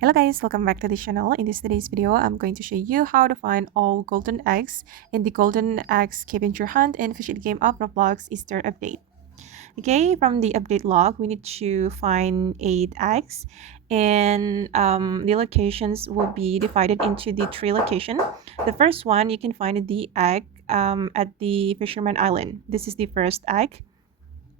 Hello guys, welcome back to the channel. In today's video, I'm going to show you how to find all golden eggs in the golden egg scavenger hunt and fish it game of Roblox Easter update. Okay, from the update log, we need to find 8 eggs and the locations will be divided into the 3 locations. The first one, you can find the egg at the Fisherman Island. This is the first egg.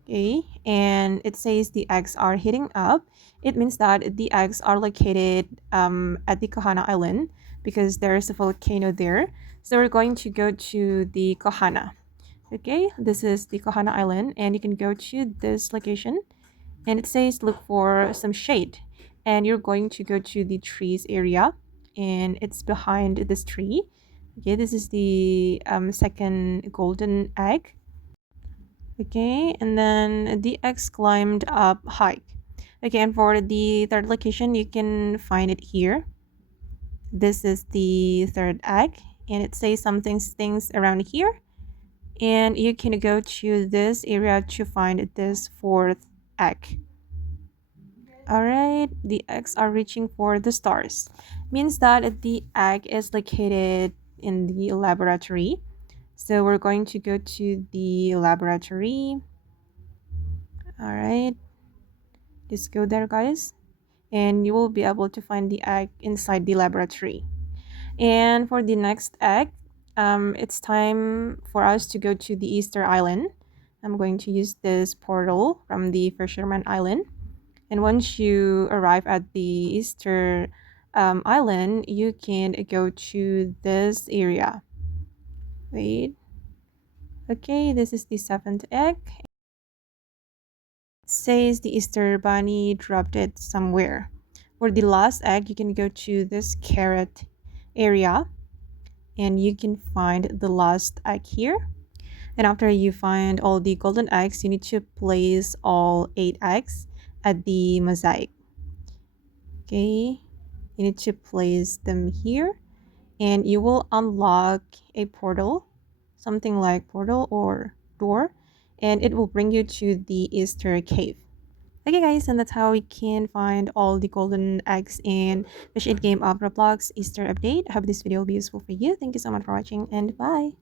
Okay, and it says the eggs are heating up. It means that the eggs are located at the Kohana Island because there's a volcano there. So we're going to go to the Kohana. Okay, this is the Kohana Island, and you can go to this location. And it says look for some shade, and you're going to go to the trees area, and it's behind this tree. Okay, this is the second golden egg. Okay, and then the X climbed up hike. Okay, and for the third location, you can find it here. This is the third egg, and it says something things around here. And you can go to this area to find this fourth egg. Alright, the eggs are reaching for the stars. Means that the egg is located in the laboratory. So we're going to go to the laboratory. Alright. Just go there, guys, and you will be able to find the egg inside the laboratory. And for the next egg, it's time for us to go to the Easter Island. I'm going to use this portal from the Fisherman Island. And once you arrive at the Easter Island, you can go to this area. Wait. Okay, this is the seventh egg. Says the Easter Bunny dropped it somewhere. For the last egg, you can go to this carrot area and you can find the last egg here. And after you find all the golden eggs, you need to place all 8 eggs at the mosaic. Okay, you need to place them here and you will unlock a portal, something like portal or door, and it will bring you to the Easter cave. Okay guys, and that's how we can find all the golden eggs in Fish It Game of Roblox Easter update. I hope this video will be useful for you. Thank you so much for watching and bye.